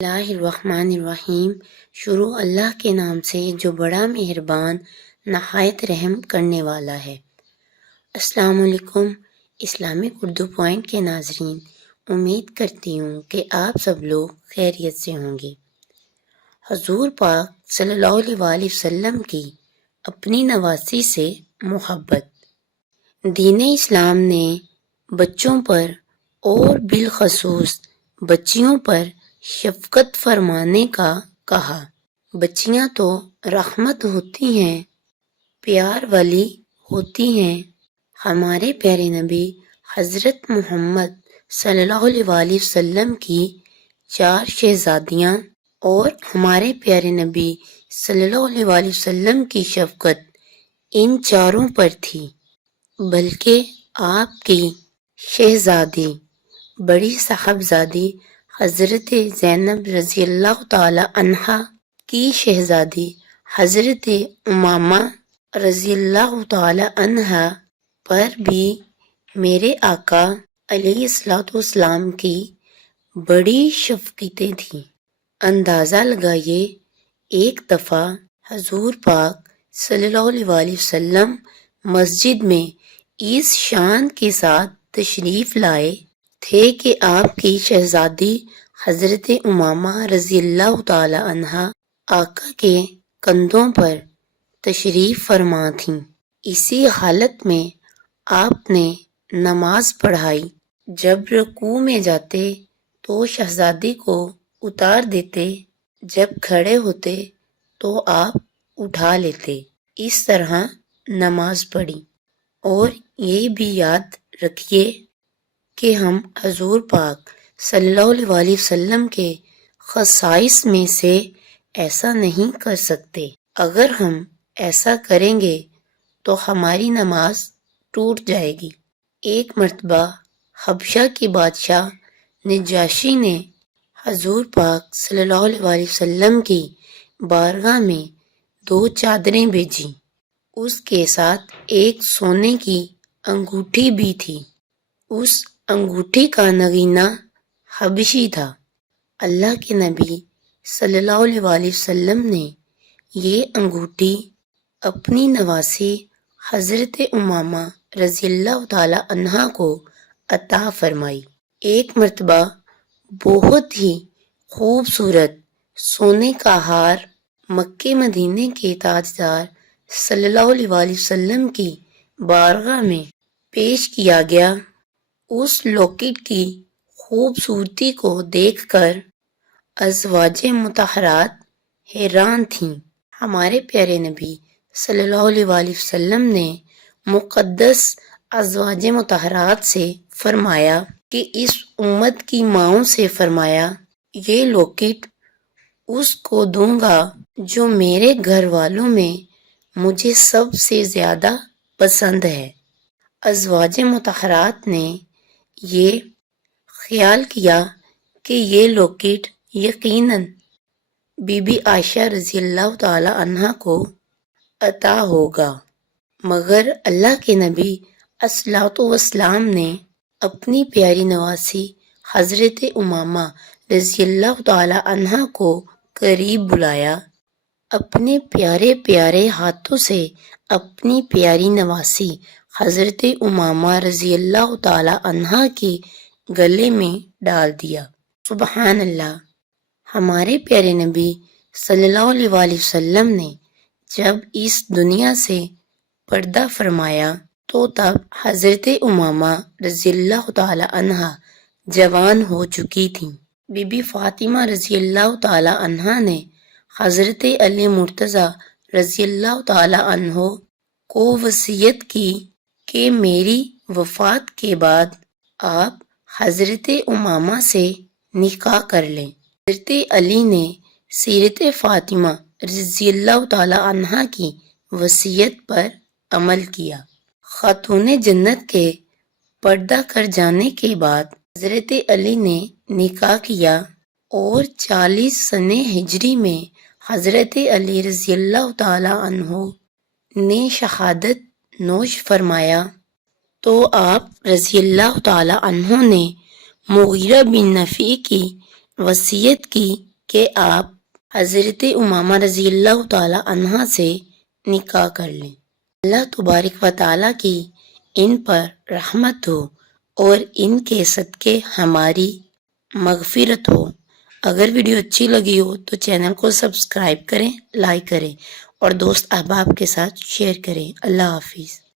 اللہ الرحمن الرحیم۔ شروع اللہ کے نام سے جو بڑا مہربان نہایت رحم کرنے والا ہے۔ السلام علیکم اسلامک اردو پوائنٹ کے ناظرین، امید کرتی ہوں کہ آپ سب لوگ خیریت سے ہوں گے۔ حضور پاک صلی اللہ علیہ وآلہ وسلم کی اپنی نواسی سے محبت۔ دین اسلام نے بچوں پر اور بالخصوص بچیوں پر شفقت فرمانے کا کہا۔ بچیاں تو رحمت ہوتی ہیں، پیار والی ہوتی ہیں۔ ہمارے پیارے نبی حضرت محمد صلی اللہ علیہ وآلہ وسلم کی 4 شہزادیاں اور ہمارے پیارے نبی صلی اللہ علیہ وآلہ وسلم کی شفقت ان چاروں پر تھی، بلکہ آپ کی شہزادی بڑی صاحبزادی حضرت زینب رضی اللہ تعالی عنہا کی شہزادی حضرت امامہ رضی اللہ تعالی عنہا پر بھی میرے آقا علیہ الصلوۃ والسلام کی بڑی شفقتیں تھیں۔ اندازہ لگائیے، ایک دفعہ حضور پاک صلی اللہ علیہ وآلہ وسلم مسجد میں اس شان کے ساتھ تشریف لائے تھے کہ آپ کی شہزادی حضرت امامہ رضی اللہ تعالی عنہا آقا کے کندھوں پر تشریف فرما تھیں۔ اسی حالت میں آپ نے نماز پڑھائی۔ جب رکوع میں جاتے تو شہزادی کو اتار دیتے، جب کھڑے ہوتے تو آپ اٹھا لیتے۔ اس طرح نماز پڑھی۔ اور یہ بھی یاد رکھیے کہ ہم حضور پاک صلی اللہ علیہ وآلہ وسلم کے خصائص میں سے ایسا نہیں کر سکتے۔ اگر ہم ایسا کریں گے تو ہماری نماز ٹوٹ جائے گی۔ ایک مرتبہ حبشہ کے بادشاہ نجاشی نے حضور پاک صلی اللہ علیہ وآلہ وسلم کی بارگاہ میں 2 چادریں بھیجی۔ اس کے ساتھ ایک سونے کی انگوٹھی بھی تھی۔ اس انگوٹھی کا نگینہ حبشی تھا۔ اللہ کے نبی صلی اللہ علیہ وآلہ وسلم نے یہ انگوٹھی اپنی نواسی حضرت امامہ رضی اللہ تعالی عنہا کو عطا فرمائی۔ ایک مرتبہ بہت ہی خوبصورت سونے کا ہار مکے مدینے کے تاجدار صلی اللہ علیہ وآلہ وسلم کی بارگاہ میں پیش کیا گیا۔ اس لوکٹ کی خوبصورتی کو دیکھ کر ازواج مطہرات حیران تھیں۔ ہمارے پیارے نبی صلی اللہ علیہ وآلہ وسلم نے مقدس ازواج مطہرات سے فرمایا کہ اس امت کی ماؤں سے فرمایا، یہ لوکٹ اس کو دوں گا جو میرے گھر والوں میں مجھے سب سے زیادہ پسند ہے۔ ازواج مطہرات نے یہ خیال کیا کہ یہ لوکٹ یقیناً بی بی عائشہ رضی اللہ تعالی عنہا کو عطا ہوگا، مگر اللہ کے نبی علیہ الصلوۃ والسلام نے اپنی پیاری نواسی حضرت امامہ رضی اللہ تعالی عنہا کو قریب بلایا، اپنے پیارے پیارے ہاتھوں سے اپنی پیاری نواسی حضرت امامہ رضی اللہ تعالی عنہا کے گلے میں ڈال دیا۔ سبحان اللہ۔ ہمارے پیارے نبی صلی اللہ علیہ وآلہ وسلم نے جب اس دنیا سے پردہ فرمایا تو تب حضرت امامہ رضی اللہ تعالی عنہا جوان ہو چکی تھیں۔ بی بی فاطمہ رضی اللہ تعالی عنہا نے حضرت علی مرتضیٰ رضی اللہ تعالی عنہ کو وصیت کی کہ میری وفات کے بعد آپ حضرت امامہ سے نکاح کر لیں۔ حضرت علی نے سیرت فاطمہ رضی اللہ تعالی عنہا کی وصیت پر عمل کیا۔ خاتون جنت کے پردہ کر جانے کے بعد حضرت علی نے نکاح کیا اور 40 سنہ ہجری میں حضرت علی رضی اللہ تعالی عنہ نے شہادت نوش فرمایا تو آپ رضی اللہ تعالی عنہ نے مغیرہ بن نفیع کی وصیت کی کہ آپ حضرت امامہ رضی اللہ تعالی عنہا سے نکاح کر لیں۔ اللہ تبارک و تعالیٰ کی ان پر رحمت ہو اور ان کے صدقے ہماری مغفرت ہو۔ اگر ویڈیو اچھی لگی ہو تو چینل کو سبسکرائب کریں، لائک کریں اور دوست احباب کے ساتھ شیئر کریں۔ اللہ حافظ۔